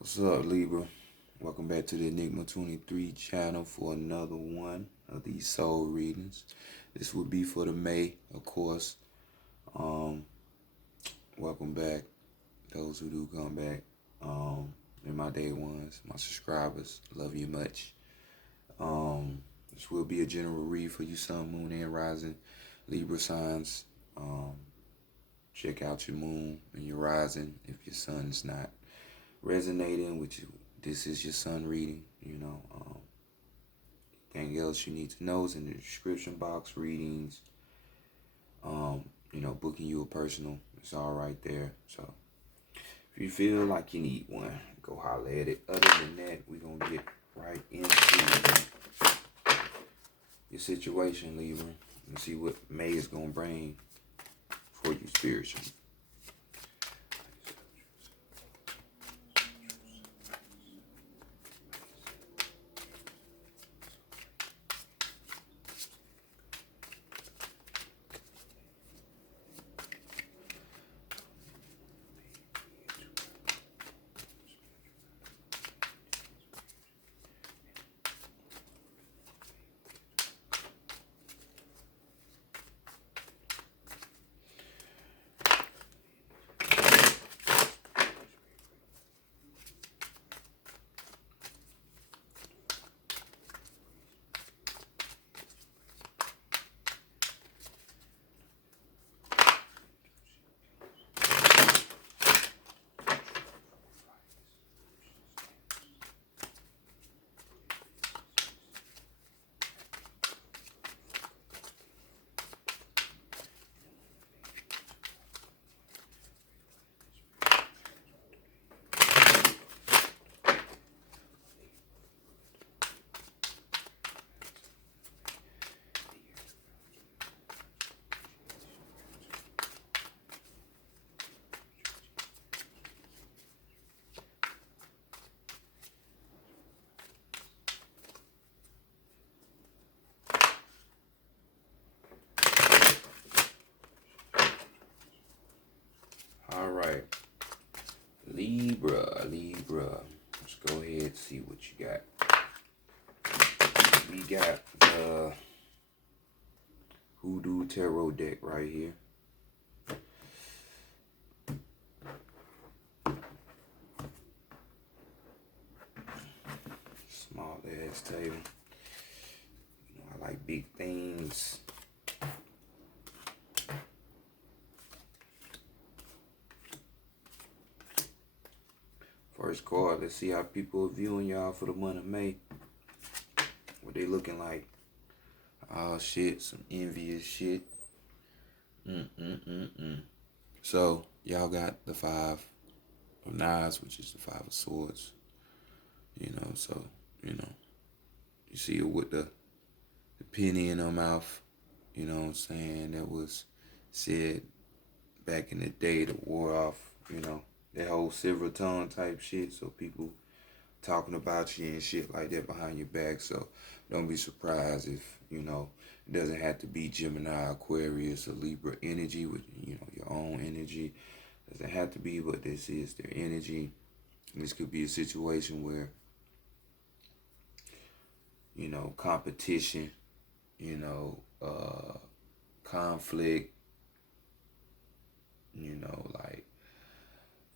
What's up, Libra? Welcome back to the Enigma 23 channel for another one of these soul readings. This would be for the May, of course. Welcome back, those who do come back. And my day ones, my subscribers, love you much. This will be a general read for you, Sun, Moon, and Rising Libra signs. Check out your moon and your rising if your sun is not resonating with you. This is your sun reading, anything else you need to know is in the description box. Readings, booking you a personal, it's all right there. So if you feel like you need one, go holler at it. Other than that, we're gonna get right into your situation, Libra, and see what May is gonna bring for you spiritually. All right, Libra. Let's go ahead and see what you got. We got the Hoodoo Tarot deck right here. Small ass table. I like big things. First card, let's see how people are viewing y'all for the month of May. What they looking like. Oh shit, some envious shit. So y'all got the 5 of Knives, which is the 5 of Swords. You see it with the penny in her mouth. You know what I'm saying? That was said back in the day to ward off, that whole silver tongue type shit. So people talking about you and shit like that behind your back. So don't be surprised if, it doesn't have to be Gemini, Aquarius, or Libra energy with, your own energy. Doesn't have to be, but this is their energy. And this could be a situation where, competition, conflict, like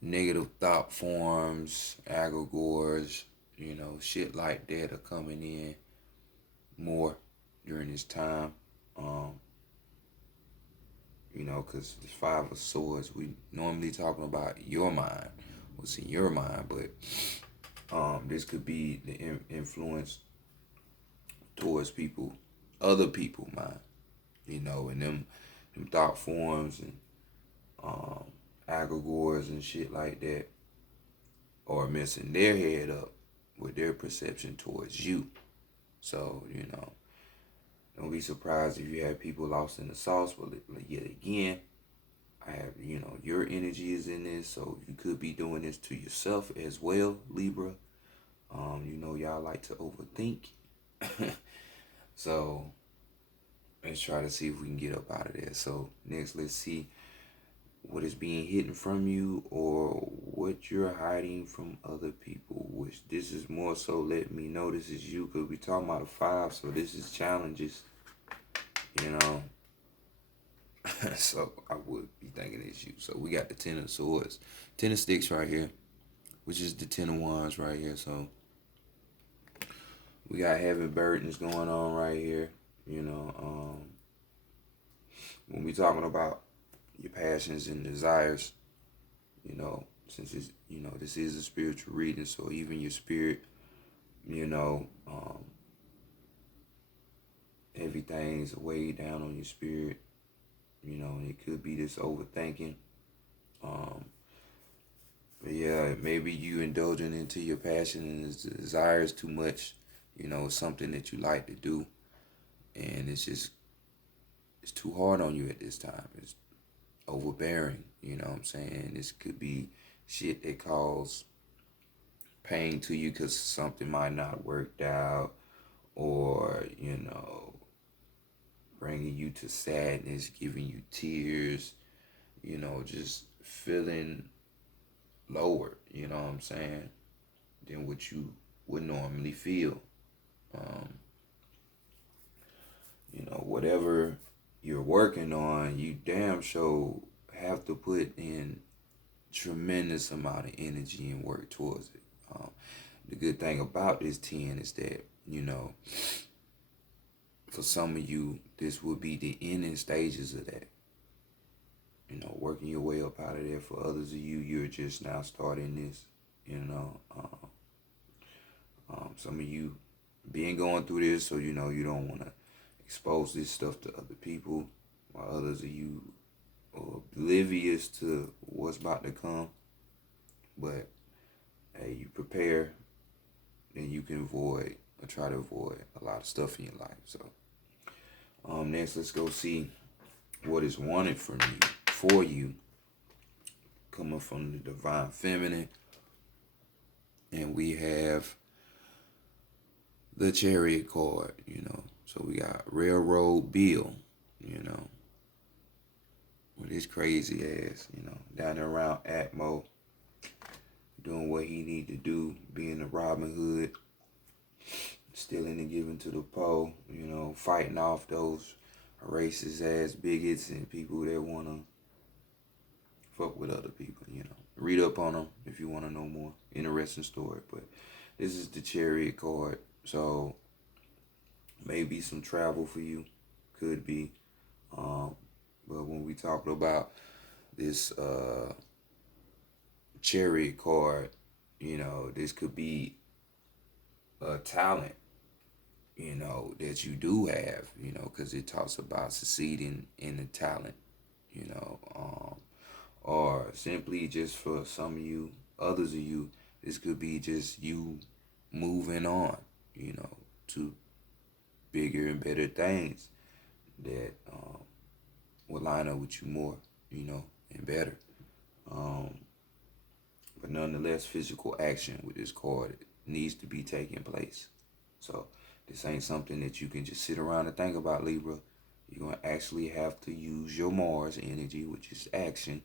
negative thought forms, egregores, shit like that are coming in more during this time. Because the 5 of Swords, we normally talking about your mind, what's in your mind, but this could be the influence towards people, other people mind, and them thought forms and egregores and shit like that are messing their head up with their perception towards you. So, don't be surprised if you have people lost in the sauce, but yet again, I have, your energy is in this, so you could be doing this to yourself as well, Libra. Y'all like to overthink. So let's try to see if we can get up out of there. So next, let's see what is being hidden from you or what you're hiding from other people, which this is more so letting me know this is you, because we talking about a 5, so this is challenges, you know. So I would be thinking it's you. So we got the 10 of Swords, 10 of Sticks right here, which is the 10 of Wands right here. So we got heavy burdens going on right here, you know. When we talking about your passions and desires, you know, since it's, you know, this is a spiritual reading, so even your spirit, you know, everything's weighed down on your spirit, you know, and it could be this overthinking. But yeah, maybe you indulging into your passion and desires too much, you know, something that you like to do, and it's too hard on you at this time. It's overbearing, you know what I'm saying? This could be shit that cause pain to you because something might not worked out, or, you know, bringing you to sadness, giving you tears, you know, just feeling lower, you know what I'm saying, than what you would normally feel. Um, you know, whatever you're working on, you damn sure have to put in tremendous amount of energy and work towards it. The good thing about this 10 is that, you know, for some of you, this will be the ending stages of that. You know, working your way up out of there. For others of you, you're just now starting this, you know. Some of you been going through this, so, you know, you don't want to expose this stuff to other people, while others of you are oblivious to what's about to come. But, hey, you prepare, then you can avoid or try to avoid a lot of stuff in your life. So, next, let's go see what is wanted from you, for you, coming from the Divine Feminine. And we have the Chariot card, you know. So we got Railroad Bill, you know, with his crazy ass, you know, down there around Atmo, doing what he need to do, being the Robin Hood, stealing and giving to the poor, you know, fighting off those racist ass bigots and people that want to fuck with other people, you know. Read up on them if you want to know more. Interesting story. But this is the Chariot card. So maybe some travel for you. Could be. But when we talk about this Chariot card, you know, this could be a talent, you know, that you do have, you know, because it talks about succeeding in the talent, you know, or simply just for some of you, others of you, this could be just you moving on, you know, to bigger and better things that will line up with you more, you know, and better. But nonetheless, physical action with this card needs to be taking place. So this ain't something that you can just sit around and think about, Libra. You're going to actually have to use your Mars energy, which is action,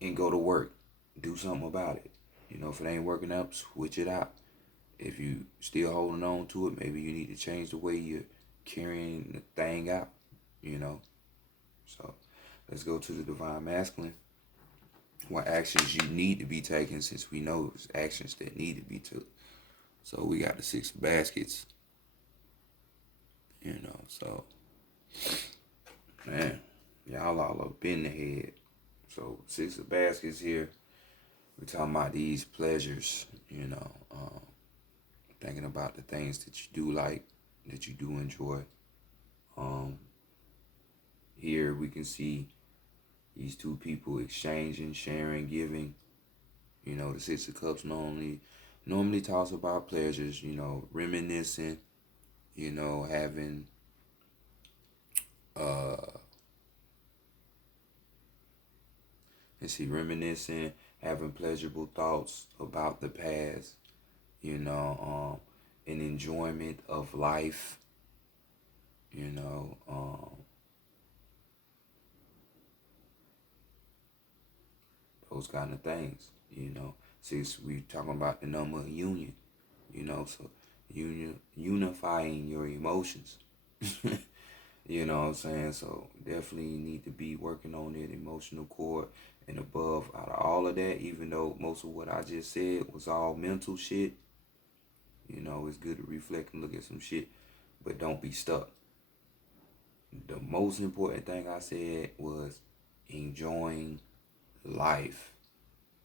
and go to work. Do something about it. You know, if it ain't working out, switch it out. If you still holding on to it, maybe you need to change the way you're carrying the thing out, you know. So let's go to the Divine Masculine. What actions you need to be taken, since we know it's actions that need to be took. So we got the 6 of Baskets, you know. So, man, y'all all up in the head. So 6 of Baskets here. We're talking about these pleasures, you know, thinking about the things that you do like, that you do enjoy. Here we can see these two people exchanging, sharing, giving. You know, the 6 of Cups normally talks about pleasures, you know, reminiscing, you know, having reminiscing, having pleasurable thoughts about the past, you know, an enjoyment of life, you know, those kind of things, you know. Since we talking about the number of union, you know, so unifying your emotions. You know what I'm saying? So definitely need to be working on that emotional core and above. Out of all of that, even though most of what I just said was all mental shit, you know, it's good to reflect and look at some shit, but don't be stuck. The most important thing I said was enjoying life.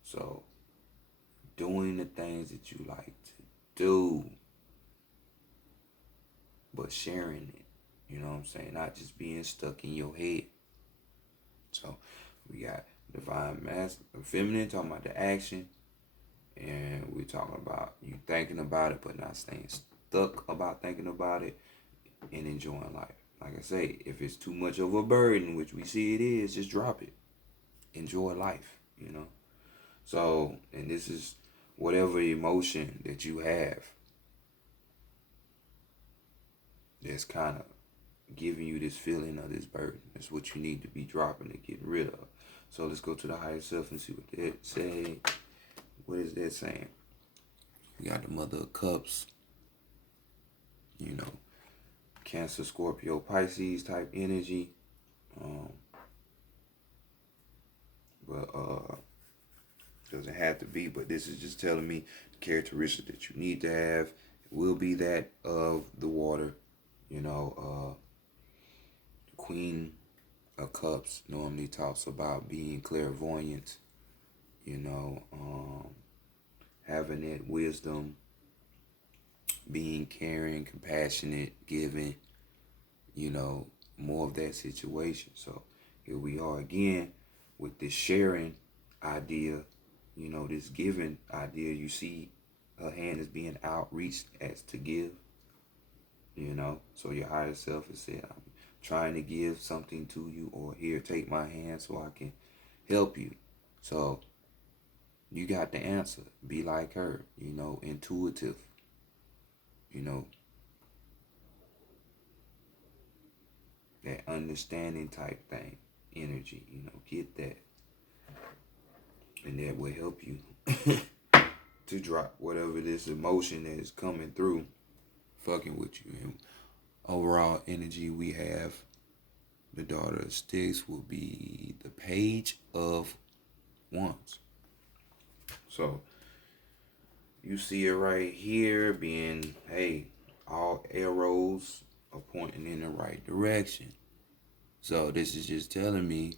So doing the things that you like to do, but sharing it. You know what I'm saying? Not just being stuck in your head. So we got divine masculine, feminine, talking about the action, and we're talking about you thinking about it, but not staying stuck about thinking about it, and enjoying life. Like I say, if it's too much of a burden, which we see it is, just drop it. Enjoy life, you know. So, and this is whatever emotion that you have that's kind of giving you this feeling of this burden. That's what you need to be dropping and getting rid of. So let's go to the higher self and see what that say. What is that saying? We got the Mother of Cups. You know, Cancer, Scorpio, Pisces type energy. But doesn't have to be. But this is just telling me the characteristic that you need to have will be that of the water. You know, Queen of Cups normally talks about being clairvoyant, you know, having that wisdom, being caring, compassionate, giving, you know, more of that situation. So here we are again with this sharing idea, you know, this giving idea. You see her hand is being outreached as to give, you know. So your higher self has said, I'm trying to give something to you, or here, take my hand so I can help you. So you got the answer. Be like her, you know, intuitive, you know, that understanding type thing, energy, you know, get that. And that will help you to drop whatever this emotion that is coming through, fucking with you. And overall energy we have, the Daughter of Sticks will be the Page of Wands. So you see it right here being, hey, all arrows are pointing in the right direction. So this is just telling me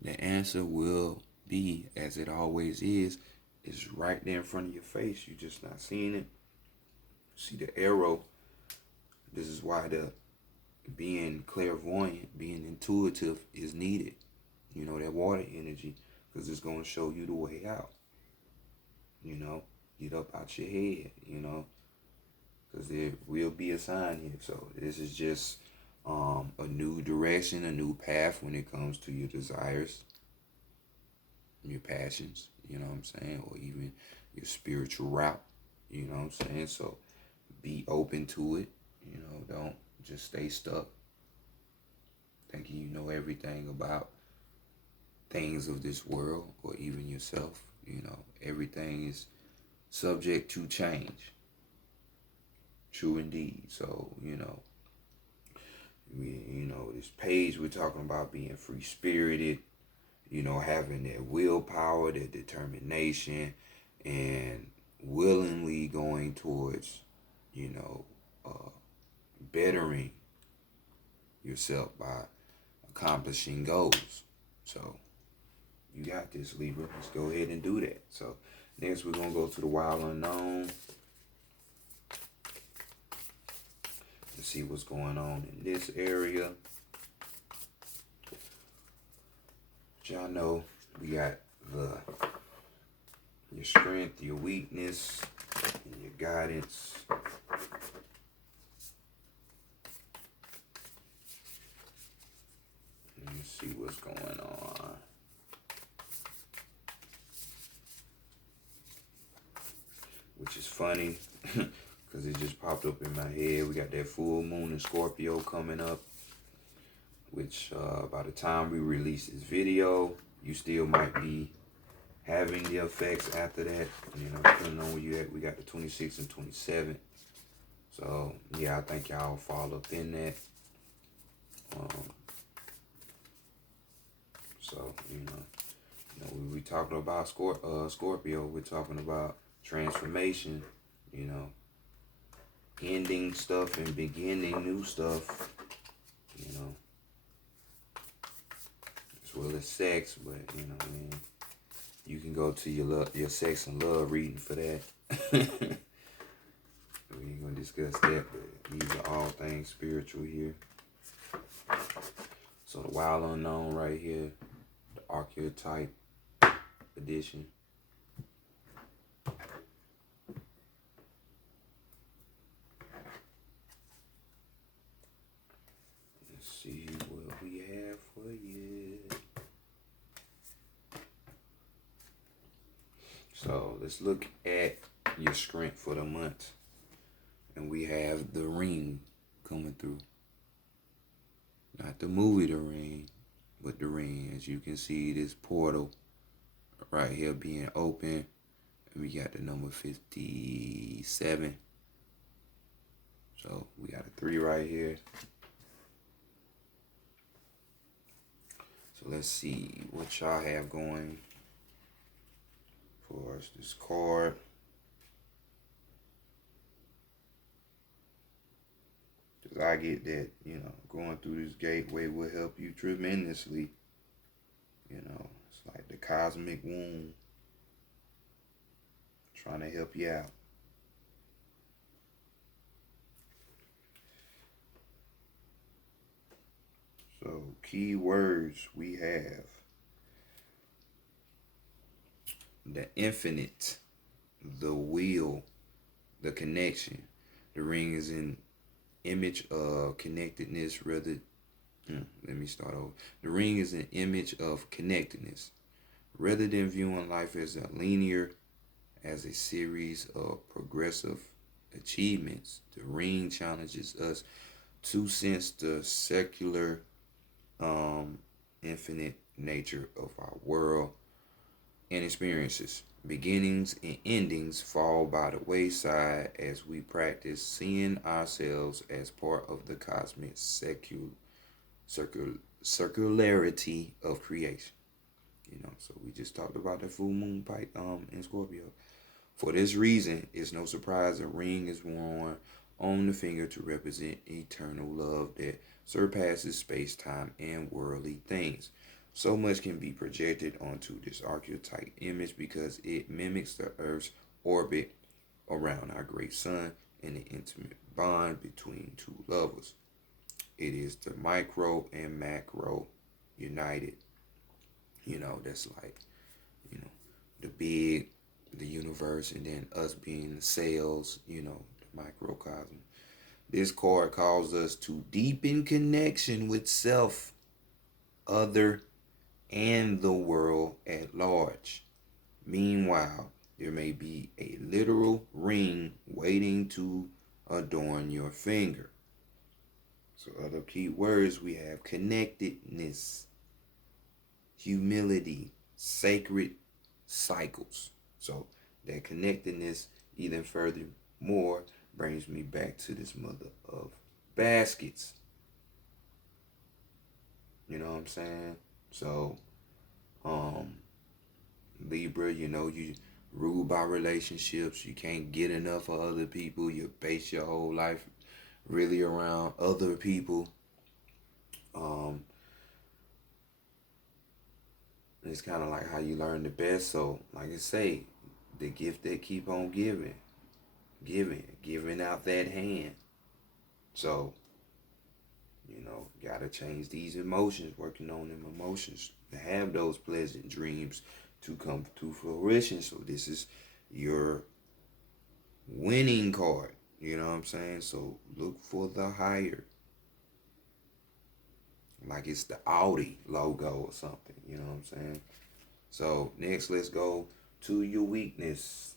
the answer will be, as it always is right there in front of your face. You're just not seeing it. See the arrow. This is why the being clairvoyant, being intuitive is needed. You know, that water energy, because it's going to show you the way out. You know, get up out your head, you know, because there will be a sign here. So this is just a new direction, a new path when it comes to your desires, your passions, you know what I'm saying, or even your spiritual route, you know what I'm saying. So be open to it, you know, don't just stay stuck thinking you know everything about things of this world or even yourself. You know, everything is subject to change. True indeed. So, you know, this page we're talking about being free spirited, you know, having that willpower, that determination, and willingly going towards, you know, bettering yourself by accomplishing goals. So you got this, Libra. Let's go ahead and do that. So next we're going to go to the wild unknown and see what's going on in this area. Y'all know we got your strength, your weakness, and your guidance. Let me see what's going on. Which is funny because it just popped up in my head. We got that full moon in Scorpio coming up, which by the time we release this video, you still might be having the effects after that. You know, depending on where you at, we got the 26th and 27th. So yeah, I think y'all fall up in that. So we talking about Scorpio. We're talking about transformation. You know, ending stuff and beginning new stuff. You know, as well as sex, but you know, man, you can go to your sex and love reading for that. We ain't gonna discuss that, but these are all things spiritual here. So the Wild Unknown right here, the Archetype edition. Let's see what we have for you. So let's look at your strength for the month. And we have the Ring coming through. Not the movie The Ring, but the Ring. As you can see, this portal right here being open. And we got the number 57. So we got a 3 right here. So let's see what y'all have going for us. This card. Because I get that, you know, going through this gateway will help you tremendously. You know, it's like the cosmic womb trying to help you out. So, key words we have the infinite, the will, the connection. The Ring is an image of connectedness rather. Let me start over. The Ring is an image of connectedness. Rather than viewing life as a linear, as a series of progressive achievements, the Ring challenges us to sense the secular, infinite nature of our world and experiences. Beginnings and endings fall by the wayside as we practice seeing ourselves as part of the cosmic circularity of creation. You know, so we just talked about the full moon pipe in Scorpio. For this reason, it's no surprise a ring is worn on the finger to represent eternal love that surpasses space-time and worldly things. So much can be projected onto this archetype image because it mimics the Earth's orbit around our great sun and the intimate bond between two lovers. It is the micro and macro united. You know, that's like, you know, the big, the universe, and then us being the cells, you know, the microcosm. This card calls us to deepen connection with self, other, and the world at large. Meanwhile, there may be a literal ring waiting to adorn your finger. So other key words we have connectedness, humility, sacred cycles. So that connectedness even furthermore brings me back to this mother of baskets. You know what I'm saying? So, Libra, you know, you ruled by relationships. You can't get enough of other people. You base your whole life really around other people. It's kind of like how you learn the best. So, like I say, the gift that keep on giving out that hand. So, you know, gotta change these emotions, working on them emotions to have those pleasant dreams to come to fruition. So this is your winning card. You know what I'm saying? So look for the higher. Like it's the Audi logo or something. You know what I'm saying? So next, let's go to your weakness.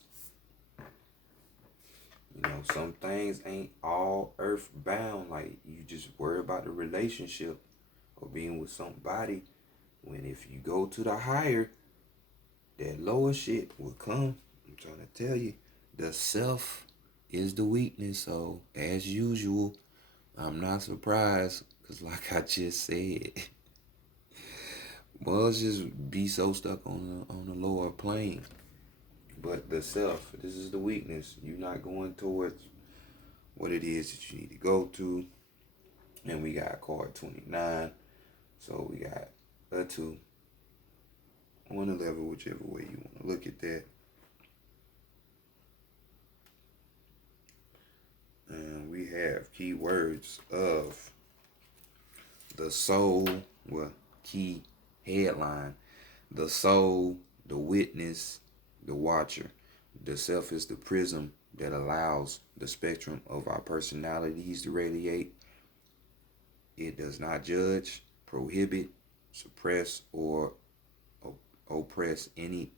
You know, some things ain't all earthbound. Like you just worry about the relationship or being with somebody. When if you go to the higher, that lower shit will come. I'm trying to tell you, the self is the weakness. So as usual, I'm not surprised, because like I just said, was just be so stuck on the lower plane. But the self, this is the weakness. You're not going towards what it is that you need to go to. And we got card 29. So we got a 2 on the level, whichever way you want to look at that. And we have keywords of the soul, well, key headline, the soul, the witness, the watcher. The self is the prism that allows the spectrum of our personalities to radiate. It does not judge, prohibit, suppress, or oppress any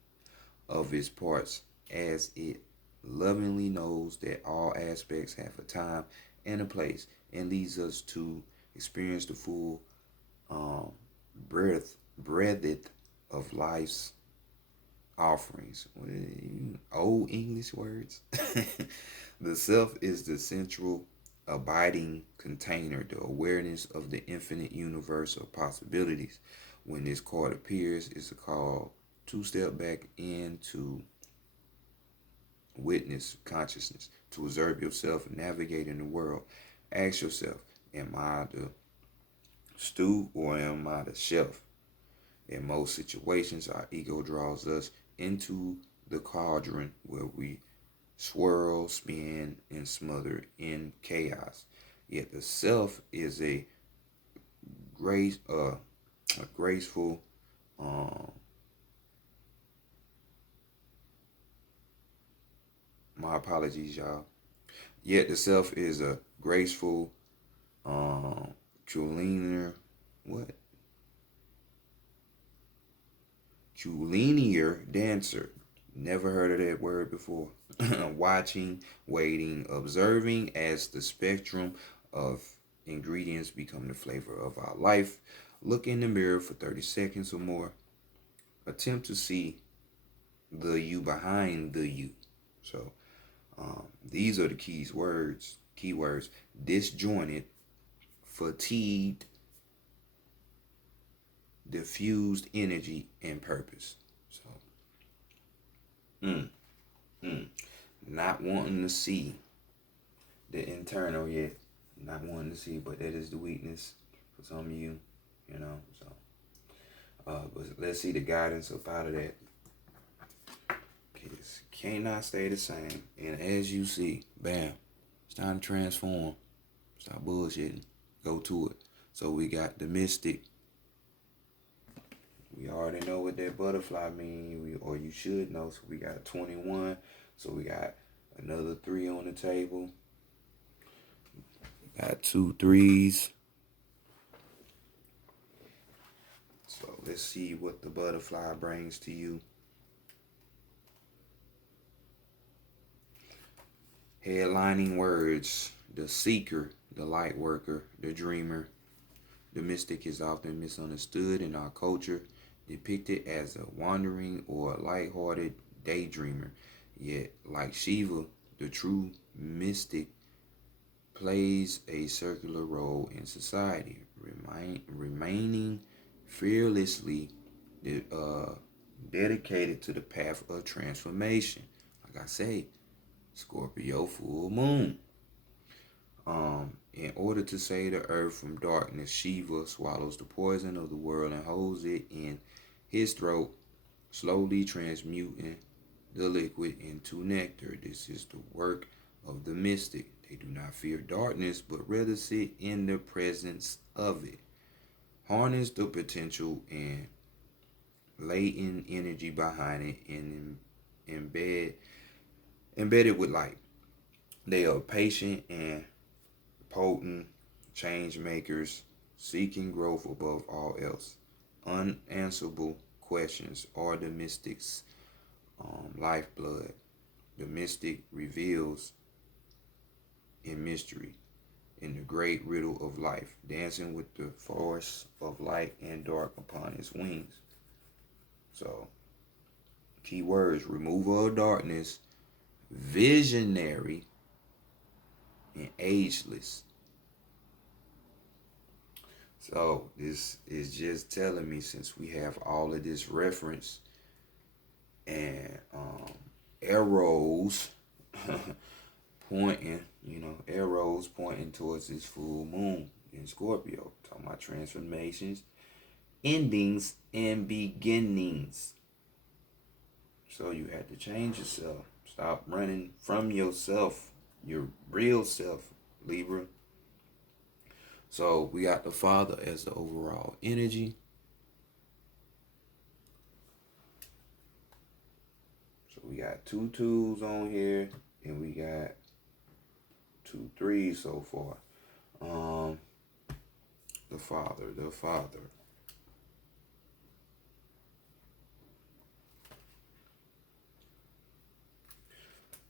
of its parts, as it lovingly knows that all aspects have a time and a place, and leads us to experience the full breadth of life's offerings. Old English words. The self is the central abiding container, the awareness of the infinite universe of possibilities. When this card appears, it's called to step back into witness consciousness, to observe yourself navigating the world. Ask yourself, am I the stew or am I the chef? In most situations, our ego draws us into the cauldron where we swirl, spin, and smother in chaos. Yet the self is a graceful, my apologies, y'all. Yet the self is a graceful, curlinear, what? Curlinear dancer. Never heard of that word before. Watching, waiting, observing as the spectrum of ingredients become the flavor of our life. Look in the mirror for 30 seconds or more. Attempt to see the you behind the you. So these are the keywords: disjointed, fatigued, diffused energy, and purpose. So, not wanting to see the internal yet, not wanting to see, but that is the weakness for some of you, So, but let's see the guidance up out of that. Kids cannot stay the same, and as you see, bam, it's time to transform. Stop bullshitting. Go to it. So we got the mystic. We already know what that butterfly means, or you should know. So we got 21. So we got another 3 on the table. Got 2 3s. So let's see what the butterfly brings to you. Headlining words: the seeker, the light worker, the dreamer. The mystic is often misunderstood in our culture, depicted as a wandering or light-hearted daydreamer. Yet, like Shiva, the true mystic plays a circular role in society, remaining fearlessly dedicated to the path of transformation. Like I say, Scorpio full moon. In order to save the earth from darkness, Shiva swallows the poison of the world and holds it in his throat, slowly transmuting the liquid into nectar. This is the work of the mystic. They do not fear darkness, but rather sit in the presence of it. Harness the potential and latent energy behind it and embed it with light. They are patient and potent change makers, seeking growth above all else. Unanswerable questions are the mystic's lifeblood. The mystic reveals in mystery, in the great riddle of life, dancing with the force of light and dark upon its wings. So Key words: remover of darkness, visionary, and ageless. So this is just telling me, since we have all of this reference and arrows pointing, arrows pointing towards this full moon in Scorpio, talking about transformations, endings, and beginnings. So you had to change yourself. Stop running from yourself, your real self, Libra. So we got the Father as the overall energy. So we got 2 2s on here, and we got 2 3s so far. The Father.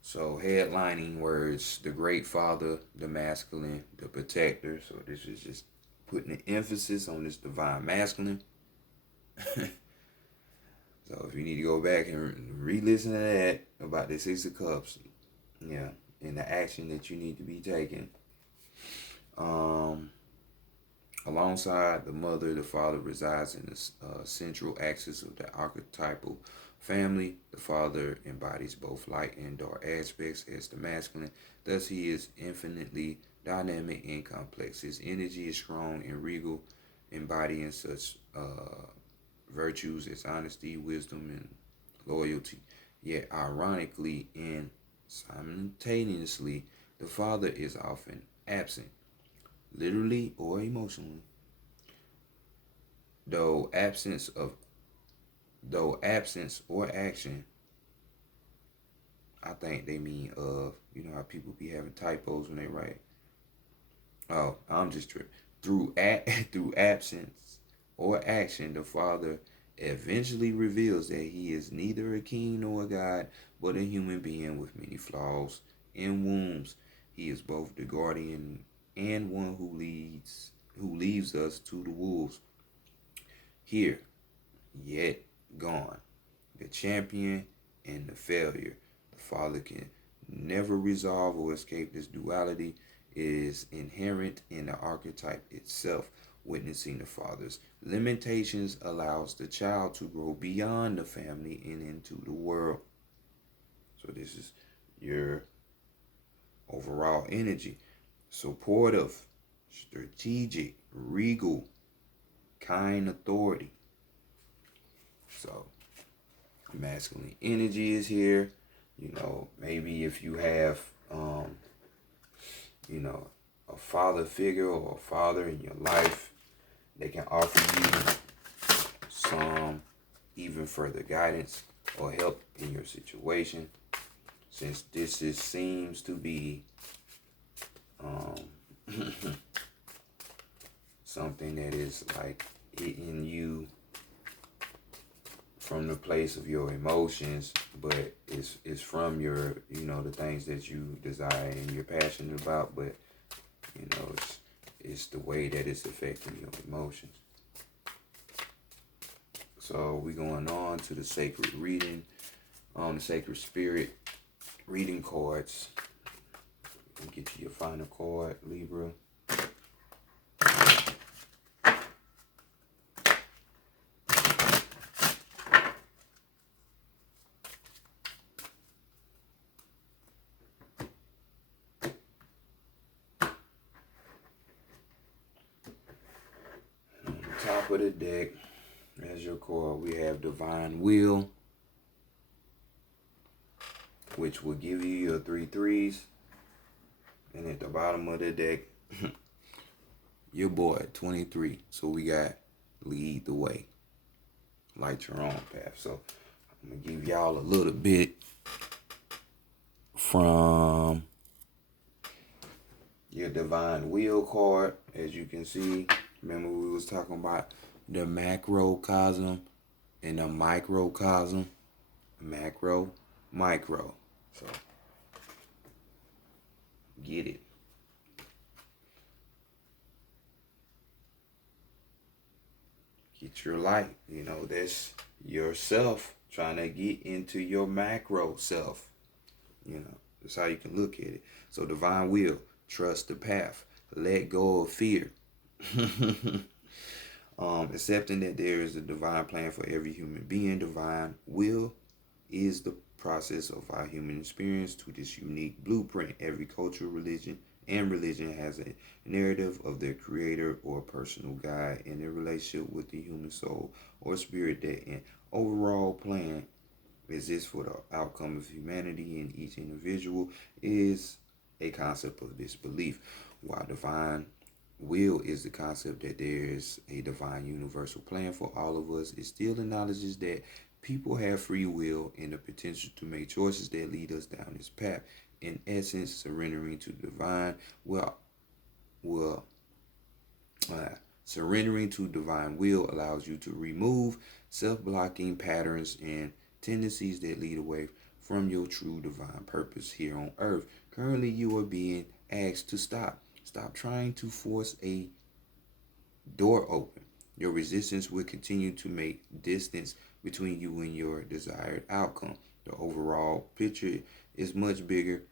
So headlining words: the Great Father, the masculine, the protector. So this is just putting an emphasis on this divine masculine. So if you need to go back and re-listen to that about the 6 of Cups, yeah, and the action that you need to be taking. Alongside the mother, the father resides in the central axis of the archetypal family. The father embodies both light and dark aspects as the masculine. Thus, he is infinitely dynamic and complex. His energy is strong and regal, embodying such virtues as honesty, wisdom, and loyalty. Yet, ironically and simultaneously, the father is often absent, literally or emotionally. Though absence or action, I think they mean of, how people be having typos when they write. Oh, I'm just tripping. Through absence or action, the Father eventually reveals that he is neither a king nor a god, but a human being with many flaws and wounds. He is both the guardian and one who leaves us to the wolves. Here, yet gone. The champion and the failure. The Father can never resolve or escape this duality. It is inherent in the archetype itself. Witnessing the Father's limitations allows the child to grow beyond the family and into the world. So this is your overall energy. Supportive, strategic, regal, kind authority. So masculine energy is here. Maybe if you have a father figure or a father in your life, they can offer you some even further guidance or help in your situation, since this seems to be something that is like hitting you from the place of your emotions, but it's from your, the things that you desire and you're passionate about, but it's the way that it's affecting your emotions. So we're going on to the sacred reading, the sacred spirit reading cards. Get you your final card, Libra. Top of the deck, as your card, we have Divine Will, which will give you your 3 3s. And at the bottom of the deck, your boy, 23. So we got Lead the Way. Light your own path. So I'm going to give y'all a little bit from your Divine Will card. As you can see, remember we was talking about the macrocosm and the microcosm. Macro, micro. So get it. Get your light. That's yourself trying to get into your macro self. That's how you can look at it. So divine will, trust the path, let go of fear. Accepting that there is a divine plan for every human being. Divine will is the process of our human experience to this unique blueprint. Every culture, religion has a narrative of their creator or personal guide in their relationship with the human soul or spirit, that an overall plan exists for the outcome of humanity, and each individual is a concept of this belief. While divine will is the concept that there is a divine universal plan for all of us, it still acknowledges that people have free will and the potential to make choices that lead us down this path. In essence, surrendering to divine will surrendering to divine will allows you to remove self-blocking patterns and tendencies that lead away from your true divine purpose here on earth. Currently, you are being asked to stop. Stop trying to force a door open. Your resistance will continue to make distance between you and your desired outcome. The overall picture is much bigger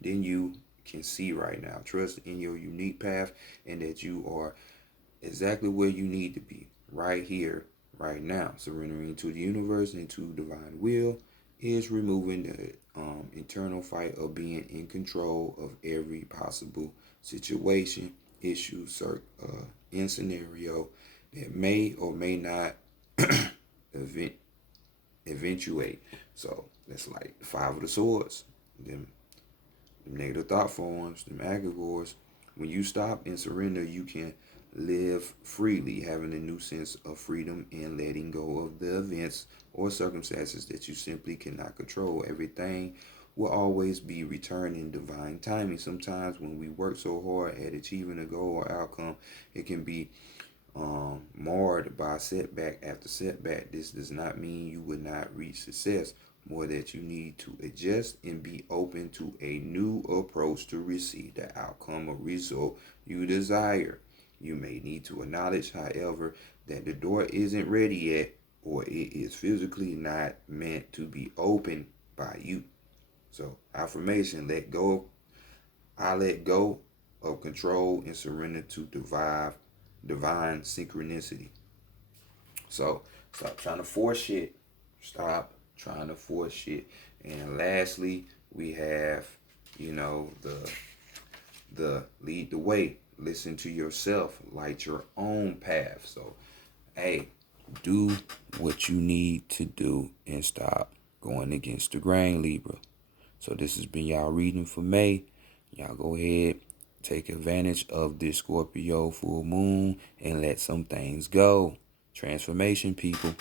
than you can see right now. Trust in your unique path and that you are exactly where you need to be, right here, right now. Surrendering to the universe and to divine will is removing the internal fight of being in control of every possible situation, issue, in scenario that may or may not eventuate. So that's like the Five of the Swords, them negative thought forms, them aggregors. When you stop and surrender, you can live freely, having a new sense of freedom and letting go of the events or circumstances that you simply cannot control. Everything will always be returned in divine timing. Sometimes when we work so hard at achieving a goal or outcome, it can be marred by setback after setback. This does not mean you will not reach success, more that you need to adjust and be open to a new approach to receive the outcome or result you desire. You may need to acknowledge, however, that the door isn't ready yet, or it is physically not meant to be opened by you. So, affirmation, I let go of control and surrender to divine synchronicity. So stop trying to force shit. Stop trying to force shit. And lastly, we have, the lead the way. Listen to yourself. Light your own path. So, hey, do what you need to do and stop going against the grain, Libra. So this has been y'all reading for May. Y'all go ahead, take advantage of this Scorpio full moon and let some things go. Transformation, people.